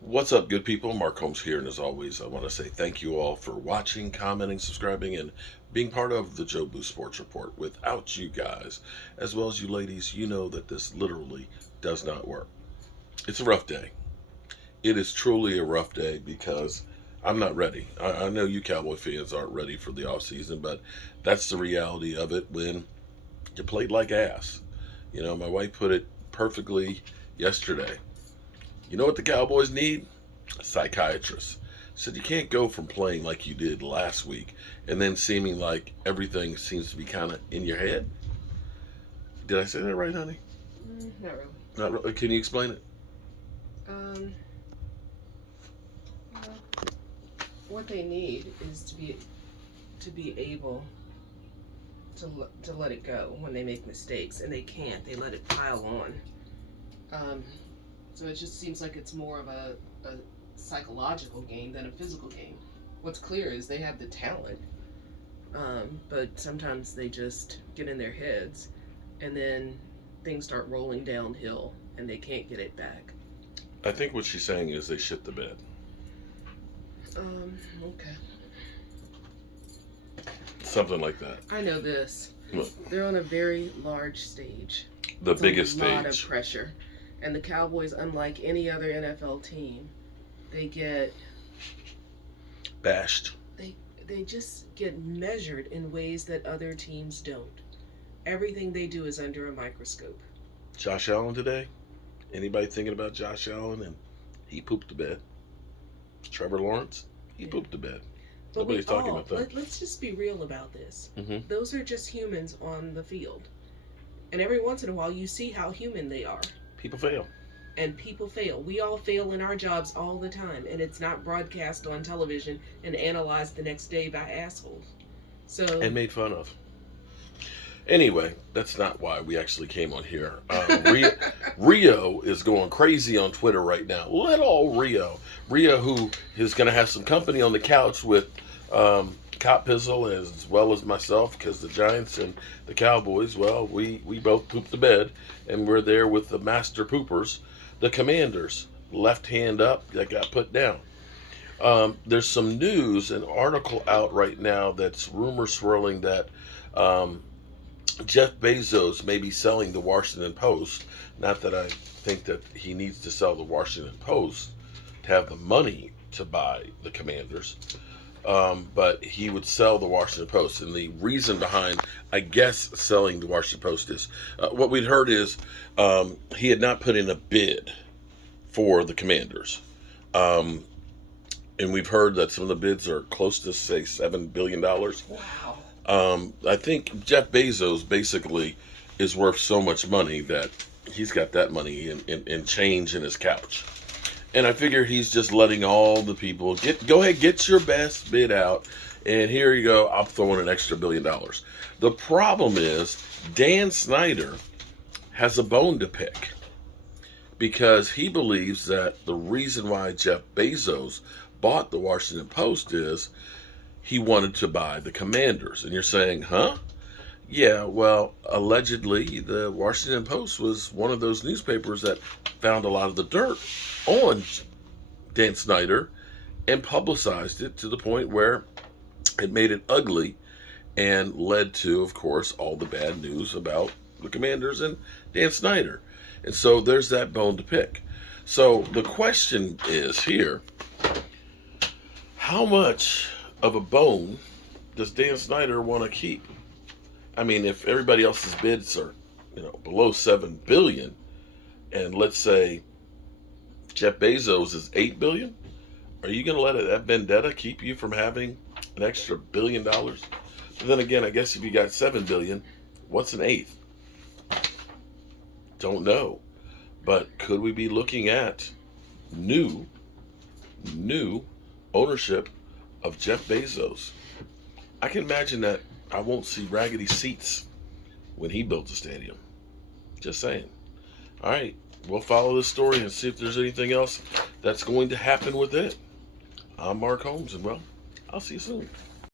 What's up, good people? Mark Holmes here, and as always, I want to say thank you all for watching, commenting, subscribing, and being part of the Joe Blue Sports Report. Without you guys, as well as you ladies, you know that this literally does not work. It's a rough day. It is truly a rough day because I'm not ready. I know you Cowboy fans aren't ready for the offseason, but that's the reality of it when you played like ass. You know, my wife put it perfectly yesterday. You know what the Cowboys need? A psychiatrist. Said you can't go from playing like you did last week and then seeming like everything seems to be kind of in your head. Did I say that right, honey? Not really. Not really. Can you explain it? Um, well, what they need is to be able to let it go when they make mistakes, and they can't. They let it pile on. So it just seems like it's more of a psychological game than a physical game. What's clear is they have the talent, but sometimes they just get in their heads, and then things start rolling downhill, and they can't get it back. I think what she's saying is they shit the bed. Okay. Something like that. I know this. Look, They're on a very large stage. the It's biggest a lot stage. of pressure. And the Cowboys, unlike any other NFL team, they get Bashed. they just get measured in ways that other teams don't. Everything they do is under a microscope. Josh Allen today? Anybody thinking about Josh Allen? And he pooped the bed. Trevor Lawrence? He Yeah. pooped the bed. But Nobody's we talking all, about that. let's just be real about this. Mm-hmm. Those are just humans on the field. And every once in a while, you see how human they are. People fail. And people fail. We all fail in our jobs all the time, and it's not broadcast on television and analyzed the next day by assholes. So And made fun of. Anyway, that's not why we actually came on here. Rio is going crazy on Twitter right now. Little Rio. Rio, who is going to have some company on the couch with Cop Pizzle as well as myself, because the Giants and the Cowboys, well, we both pooped the bed, and we're there with the master poopers, the Commanders, left hand up, that got put down. There's some news, an article out right now that's rumor swirling that Jeff Bezos may be selling the Washington Post. Not that I think that he needs to sell the Washington Post to have the money to buy the Commanders, but he would sell the Washington Post. And the reason behind, I guess, selling the Washington Post is what we'd heard is he had not put in a bid for the Commanders. And we've heard that some of the bids are close to, say, $7 billion. wow. I think Jeff Bezos basically is worth so much money that he's got that money in change in his couch. And I figure he's just letting all the people go ahead, get your best bid out, and here you go, I'm throwing an extra $1 billion. The problem is Dan Snyder has a bone to pick because he believes that the reason why Jeff Bezos bought the Washington Post is he wanted to buy the Commanders. And you're saying, huh? Yeah, well, allegedly, the Washington Post was one of those newspapers that found a lot of the dirt on Dan Snyder and publicized it to the point where it made it ugly and led to, of course, all the bad news about the Commanders and Dan Snyder. And so there's that bone to pick. So the question is here, how much of a bone does Dan Snyder want to keep? I mean, if everybody else's bids are, below $7 billion, and let's say Jeff Bezos is $8 billion, are you going to let that vendetta keep you from having an extra $1 billion? But then again, I guess if you got $7 billion, what's an eighth? Don't know. But could we be looking at new ownership of Jeff Bezos? I can imagine that I won't see raggedy seats when he builds a stadium. Just saying. All right, we'll follow this story and see if there's anything else that's going to happen with it. I'm Mark Holmes, and well, I'll see you soon.